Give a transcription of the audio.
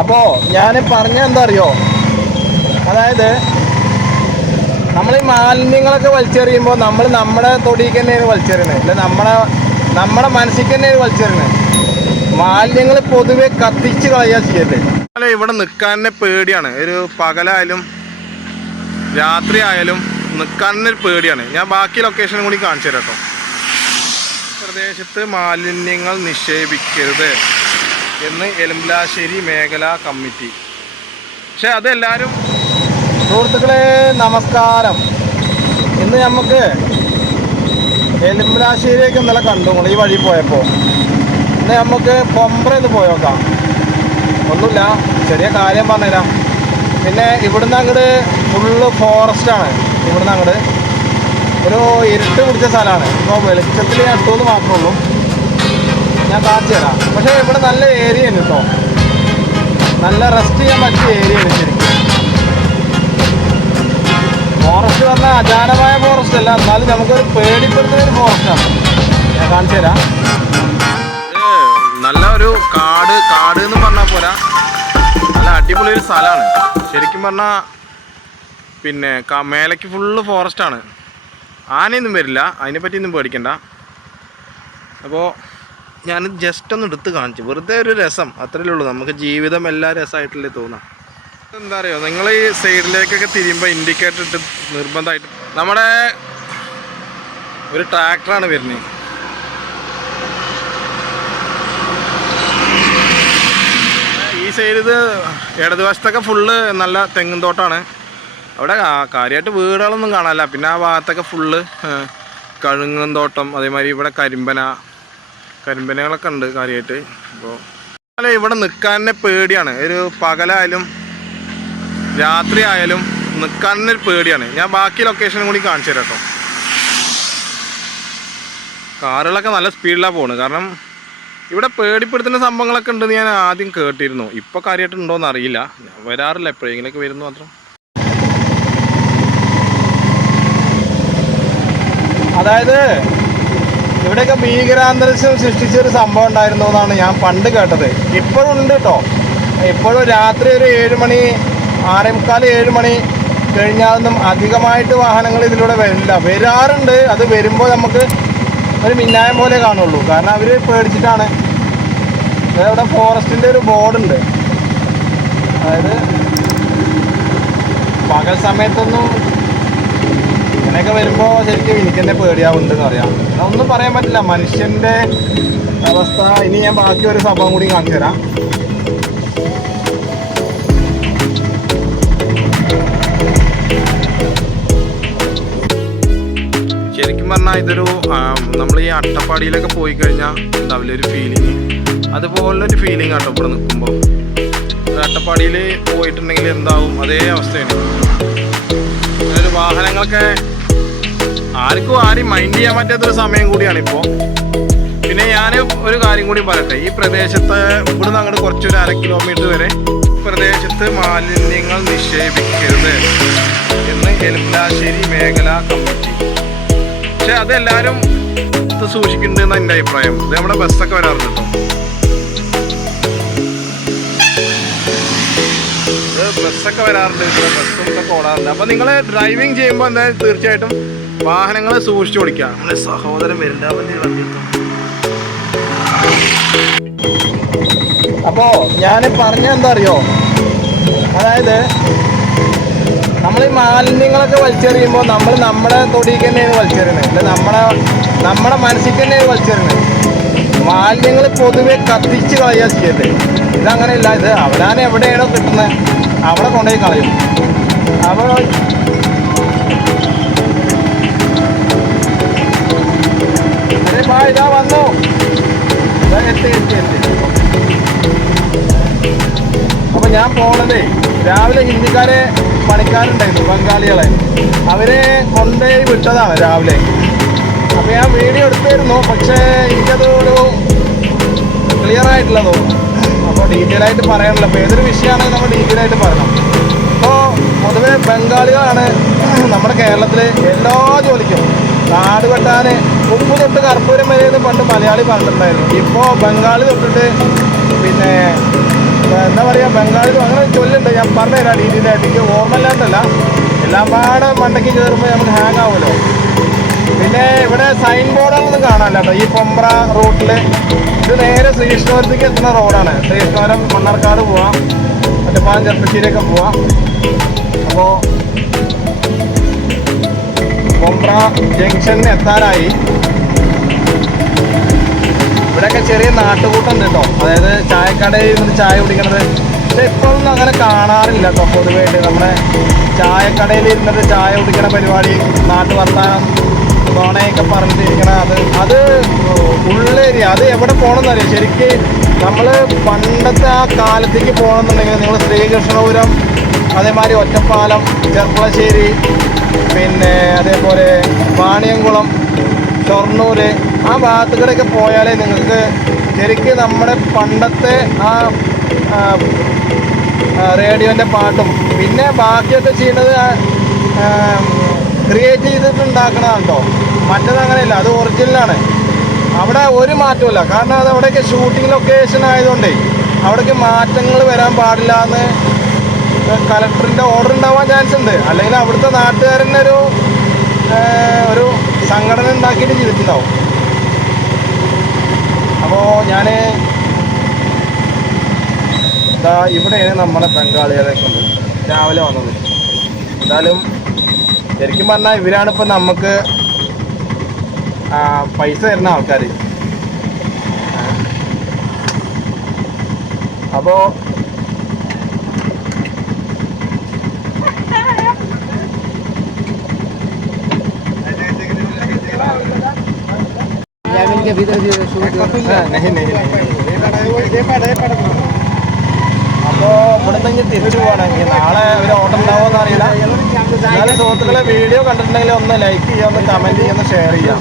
അപ്പോൾ ഞാൻ പറഞ്ഞ എന്താ അറിയോ, അതായത് നമ്മൾ ഈ മാലിന്യങ്ങളൊക്കെ വലിച്ചെറിയുമ്പോൾ നമ്മൾ നമ്മുടെ തൊടിക്ക് തന്നെയാണ് വലിച്ചെറിയണത്, അല്ലെ നമ്മുടെ മനസ്സിക്ക് തന്നെയാണ് വലിച്ചെറിയണത്. മാലിന്യങ്ങൾ പൊതുവെ കത്തിച്ച് കളയാ ചെയ്യല്ലേ. അല്ല, ഇവിടെ നിൽക്കാൻ തന്നെ പേടിയാണ്. ഒരു പകലായാലും രാത്രി ആയാലും നിൽക്കാൻ തന്നെ ഒരു പേടിയാണ്. ഞാൻ ബാക്കി ലൊക്കേഷനും കൂടി കാണിച്ചു തരാം കേട്ടോ. പ്രദേശത്ത് മാലിന്യങ്ങൾ നിക്ഷേപിക്കരുത് എന്ന് എലമ്പലാശ്ശേരി മേഖലാ കമ്മിറ്റി. പക്ഷെ അതെല്ലാവരും. സുഹൃത്തുക്കളെ നമസ്കാരം. ഇന്ന് നമുക്ക് എലമ്പലാശ്ശേരിയൊക്കെ ഇന്നലെ കണ്ടു ഈ വഴി പോയപ്പോൾ. ഇന്ന് നമുക്ക് പൊമ്പ്രന്ന് പോയോക്കാം. ഒന്നുമില്ല, ചെറിയ കാര്യം പറഞ്ഞുതരാം. പിന്നെ ഇവിടുന്ന് അങ്ങോട്ട് ഫുള്ള് ഫോറസ്റ്റാണ്. ഇവിടുന്ന് അങ്ങോട്ട് ഒരു ഇരുട്ട് പിടിച്ച സ്ഥലമാണ്. ഇപ്പോൾ വെളിച്ചത്തിൽ നട്ടുമെന്ന് മാത്രമേ ഉള്ളൂ. ഞാൻ കാണിച്ചു തരാം. പക്ഷേ ഇവിടെ നല്ല ഏരിയ ഉണ്ട് കേട്ടോ. നല്ല റെസ്റ്റ് ചെയ്യാൻ പറ്റിയ ഏരിയ ഉണ്ട് ശരിക്കും. ഫോറസ്റ്റ് പറഞ്ഞാൽ അജാനമായ ഫോറസ്റ്റ് അല്ല, എന്നാലും നമുക്കൊരു പേടിപ്പെടുത്തുന്ന ഒരു ഫോറസ്റ്റാണ്. ഞാൻ കാണിച്ചു തരാം. നല്ല ഒരു കാട് എന്ന് പറഞ്ഞാൽ പോരാ, നല്ല അടിപൊളി ഒരു സ്ഥലമാണ് ശരിക്കും പറഞ്ഞാൽ. പിന്നെ മേലേക്ക് ഫുള്ള് ഫോറസ്റ്റാണ്. ആനയൊന്നും വരില്ല, അതിനെപ്പറ്റി ഒന്നും പേടിക്കണ്ട. അപ്പോൾ ഞാൻ ജസ്റ്റ് ഒന്ന് എടുത്ത് കാണിച്ചു, വെറുതെ ഒരു രസം, അത്രയേ ഉള്ളൂ. നമുക്ക് ജീവിതം എല്ലാം രസമായിട്ടല്ലേ തോന്നാം. എന്താ അറിയോ, നിങ്ങൾ ഈ സൈഡിലേക്കൊക്കെ തിരിയുമ്പോൾ ഇൻഡിക്കേറ്റർ ഇട്ട് നിർബന്ധമായിട്ട്. നമ്മുടെ ഒരു ട്രാക്ടറാണ് വരുന്നത്. ഈ സൈഡ് ഇത് ഇടതുവശത്തൊക്കെ ഫുള്ള് നല്ല തെങ്ങും തോട്ടമാണ്. അവിടെ കാര്യമായിട്ട് വീടുകളൊന്നും കാണാനില്ല. പിന്നെ ആ ഭാഗത്തൊക്കെ ഫുള്ള് കഴുങ്ങും തോട്ടം, അതേമാതിരി ഇവിടെ കരിമ്പനകളൊക്കെ ഉണ്ട് കാര്യമായിട്ട്. അപ്പോൾ അല്ല, ഇവിടെ നിൽക്കാൻ തന്നെ പേടിയാണ്. ഒരു പകലായാലും രാത്രി ആയാലും നിൽക്കാൻ തന്നെ ഒരു പേടിയാണ്. ഞാൻ ബാക്കി ലൊക്കേഷനും കൂടി കാണിച്ചു തരാം കേട്ടോ. കാറുകളൊക്കെ നല്ല സ്പീഡിലാണ് പോകുന്നത്. കാരണം ഇവിടെ പേടിപ്പെടുത്തുന്ന സംഭവങ്ങളൊക്കെ ഉണ്ടെന്ന് ഞാൻ ആദ്യം കേട്ടിരുന്നു. ഇപ്പോൾ കാര്യമായിട്ട് ഉണ്ടോയെന്ന് അറിയില്ല. വരാറില്ല, എപ്പോഴെങ്കിലൊക്കെ വരുന്നു മാത്രം. അതായത് ഇവിടെയൊക്കെ ഭീകരാന്തരീക്ഷം സൃഷ്ടിച്ചൊരു സംഭവം ഉണ്ടായിരുന്നു എന്നാണ് ഞാൻ പണ്ട് കേട്ടത്. ഇപ്പോഴും ഉണ്ട് കേട്ടോ. ഇപ്പോഴും രാത്രി ഒരു 7 മണി 6:45 7 മണി കഴിഞ്ഞാലൊന്നും അധികമായിട്ട് വാഹനങ്ങൾ ഇതിലൂടെ വരാറുണ്ട്. അത് വരുമ്പോൾ നമുക്ക് ഒരു മിന്നായം പോലെ കാണുള്ളൂ. കാരണം അവർ പേടിച്ചിട്ടാണ്. ഇവിടെ ഫോറസ്റ്റിൻ്റെ ഒരു ബോർഡുണ്ട്. അതായത് പകൽ സമയത്തൊന്നും ഇങ്ങനെയൊക്കെ വരുമ്പോൾ ശരിക്കും എനിക്ക് തന്നെ പേടിയാവുന്നുണ്ടെന്ന് അറിയാം. ഒന്നും പറയാൻ പറ്റില്ല, മനുഷ്യൻ്റെ അവസ്ഥ. ഇനി ഞാൻ ബാക്കി ഒരു സംഭവം കൂടി കാണിച്ചു തരാം. ശരിക്കും പറഞ്ഞാൽ ഇതൊരു നമ്മൾ ഈ അട്ടപ്പാടിയിലൊക്കെ പോയി കഴിഞ്ഞാൽ ഉണ്ടാവില്ല ഒരു ഫീലിങ്, അതുപോലൊരു ഫീലിംഗ് ആട്ടോ ഇവിടെ നിൽക്കുമ്പോൾ. അട്ടപ്പാടിയിൽ പോയിട്ടുണ്ടെങ്കിൽ എന്താവും അതേ അവസ്ഥയാണ്. ഒരു വാഹനങ്ങളൊക്കെ ആരെയും മൈൻഡ് ചെയ്യാൻ പറ്റാത്തൊരു സമയം കൂടിയാണിപ്പോൾ. പിന്നെ ഞാൻ ഒരു കാര്യം കൂടി പറയട്ടെ. ഈ പ്രദേശത്ത് ഇവിടുന്ന് അങ്ങോട്ട് കുറച്ചൊരു 1/2 കിലോമീറ്റർ വരെ പ്രദേശത്ത് മാലിന്യങ്ങൾ നിക്ഷേപിക്കരുത് എന്ന് എലമ്പലാശ്ശേരി മേഖലാ കമ്മിറ്റി. പക്ഷെ അതെല്ലാവരും ഇത് സൂക്ഷിക്കുന്നുണ്ടെന്ന് എൻ്റെ അഭിപ്രായം. ഇത് നമ്മുടെ ബസ്സൊക്കെ വരാറുണ്ട് കേട്ടോ. ബസ്സൊക്കെ വരാറുണ്ട്, ബസ്സും ഇതൊക്കെ ഓടാറുണ്ട്. അപ്പോൾ നിങ്ങൾ ഡ്രൈവിങ് ചെയ്യുമ്പോൾ എന്തായാലും തീർച്ചയായിട്ടും വാഹനങ്ങൾ സൂക്ഷിച്ചു ഓടിക്കുക. നമ്മുടെ സഹോദരൻ വരുന്നുണ്ടാവുന്ന. അപ്പോൾ ഞാൻ പറഞ്ഞ എന്താ അറിയോ, അതായത് നമ്മൾ ഈ മാലിന്യങ്ങളൊക്കെ വലിച്ചെറിയുമ്പോൾ നമ്മൾ നമ്മുടെ തൊടിക്ക് തന്നെയാണ് വലിച്ചെറിയണത്, അല്ലെ നമ്മുടെ മനസ്സിക്ക് തന്നെയാണ് വലിച്ചെറിയണത്. മാലിന്യങ്ങൾ പൊതുവെ കത്തിച്ച് കളയാ ചെയ്യല്ലേ. ഇതങ്ങനെയല്ല. ഇത് അവനാൻ എവിടെയാണോ കിട്ടുന്നത് അവിടെ കൊണ്ടുപോയി കളയും. അപ്പോൾ ഇതാ വന്നു, എത്തി. അപ്പോൾ ഞാൻ പോണതേ രാവിലെ ഹിന്ദിക്കാരെ പണിക്കാരുണ്ടായിരുന്നു, ബംഗാളികളെ. അവരെ കൊണ്ടുപോയി വിട്ടതാണ് രാവിലെ. അപ്പോൾ ഞാൻ വീഡിയോ എടുത്തിരുന്നു, പക്ഷേ എനിക്കത് ഒരു ക്ലിയർ ആയിട്ടില്ല തോന്നുന്നു. അപ്പോൾ ഡീറ്റെയിൽ ആയിട്ട് പറയാനില്ല. അപ്പോൾ ഏതൊരു വിഷയമാണെങ്കിൽ നമ്മൾ ഡീറ്റെയിൽ ആയിട്ട് പറയണം. അപ്പോൾ പൊതുവെ ബംഗാളികളാണ് നമ്മുടെ കേരളത്തിൽ എല്ലാ ജോലിക്കും. കാട് വെട്ടാൻ ഉപ്പ് തൊട്ട് കർപ്പൂരം വരെ പണ്ട് മലയാളി പറഞ്ഞിട്ടുണ്ടായിരുന്നു. ഇപ്പോൾ ബംഗാളി തൊട്ടിട്ട് പിന്നെ എന്താ പറയുക, ബംഗാളിലും അങ്ങനെ ചൊല്ലുണ്ട്. ഞാൻ പറഞ്ഞുതരാം ഡീറ്റെയിലായിട്ട്. എനിക്ക് ഓർമ്മയില്ലാണ്ടല്ല, എല്ലാം പാടെ മണ്ടയ്ക്ക് കയറുമ്പോൾ നമുക്ക് ഹാങ് ആവുമല്ലോ. പിന്നെ ഇവിടെ സൈൻ ബോർഡുകളൊന്നും കാണാനില്ല കേട്ടോ ഈ പൊമ്പ്ര റൂട്ടിൽ. ഇത് നേരെ ശ്രീകൃഷ്ണപുരത്തേക്ക് എത്തുന്ന റോഡാണ്. ശ്രീകൃഷ്ണപുരം മണ്ണാർക്കാട് പോവാം, ഒറ്റപ്പാലം ചെറുപ്പശ്ശേരിയൊക്കെ പോവാം. അപ്പോൾ പൊമ്പ്ര ജംഗ്ഷനിൽ എത്താനായി. ഇവിടെയൊക്കെ ചെറിയ നാട്ടുകൂട്ടുണ്ട് കേട്ടോ, അതായത് ചായക്കടയിൽ ഇരുന്ന് ചായ കുടിക്കണത്. പക്ഷെ ഇപ്പോഴൊന്നും അങ്ങനെ കാണാറില്ല കേട്ടോ. പൊതുവായിട്ട് നമ്മുടെ ചായക്കടയിൽ ഇരുന്നിട്ട് ചായ കുടിക്കണ പരിപാടി, നാട്ടു വർത്താനം നോണയൊക്കെ പറഞ്ഞിട്ടിരിക്കണ അത് ഉള്ളേരിയ. അത് എവിടെ പോകണമെന്നറിയാം ശരിക്ക്. നമ്മൾ പണ്ടത്തെ ആ കാലത്തേക്ക് പോകണമെന്നുണ്ടെങ്കിൽ നിങ്ങൾ ശ്രീകൃഷ്ണപുരം, അതേമാതിരി ഒറ്റപ്പാലം, ചെർപ്പളശ്ശേരി, പിന്നെ അതേപോലെ വാണിയംകുളം, ഷൊർണൂർ, ആ ഭാഗത്തുകൂടെയൊക്കെ പോയാലേ നിങ്ങൾക്ക് ശരിക്കും നമ്മുടെ പണ്ടത്തെ ആ റേഡിയോൻ്റെ പാട്ടും പിന്നെ ബാക്കിയൊക്കെ ചെയ്യുന്നത് ക്രിയേറ്റ് ചെയ്തിട്ട് ഉണ്ടാക്കണതാണ് കേട്ടോ. മറ്റത് അങ്ങനെയല്ല, അത് ഒറിജിനലാണ്. അവിടെ ഒരു മാറ്റമില്ല. കാരണം അത് അവിടെയൊക്കെ ഷൂട്ടിംഗ് ലൊക്കേഷൻ ആയതുകൊണ്ടേ അവിടേക്ക് മാറ്റങ്ങൾ വരാൻ പാടില്ല എന്ന് കലക്ടറിൻ്റെ ഓർഡർ ഉണ്ടാവാൻ ചാൻസ് ഉണ്ട്. അല്ലെങ്കിൽ അവിടുത്തെ നാട്ടുകാരനെ ഒരു സംഘടന ഉണ്ടാക്കിയിട്ട് ചെയ്തിട്ടുണ്ടാവും. അപ്പോൾ ഞാൻ ഇതാ ഇവിടെയാണ് നമ്മുടെ ബംഗാളികളെ കൊണ്ട് രാവിലെ വന്നത്. എന്തായാലും ശരിക്കും പറഞ്ഞാൽ ഇവരാണിപ്പോൾ നമുക്ക് പൈസ തരുന്ന ആൾക്കാർ. അപ്പോൾ അപ്പോൾ ഇവിടുന്ന് ഇങ്ങനെ തിരിച്ചു പോകണമെങ്കിൽ നാളെ ഒരു ഓട്ടം ഉണ്ടാവുമെന്ന് അറിയില്ല. എന്നാലും സുഹൃത്തുക്കളെ വീഡിയോ കണ്ടിട്ടുണ്ടെങ്കിൽ ഒന്ന് ലൈക്ക് ചെയ്യുക, ഒന്ന് കമൻറ്റ് ചെയ്യുക, ഒന്ന് ഷെയർ ചെയ്യുക.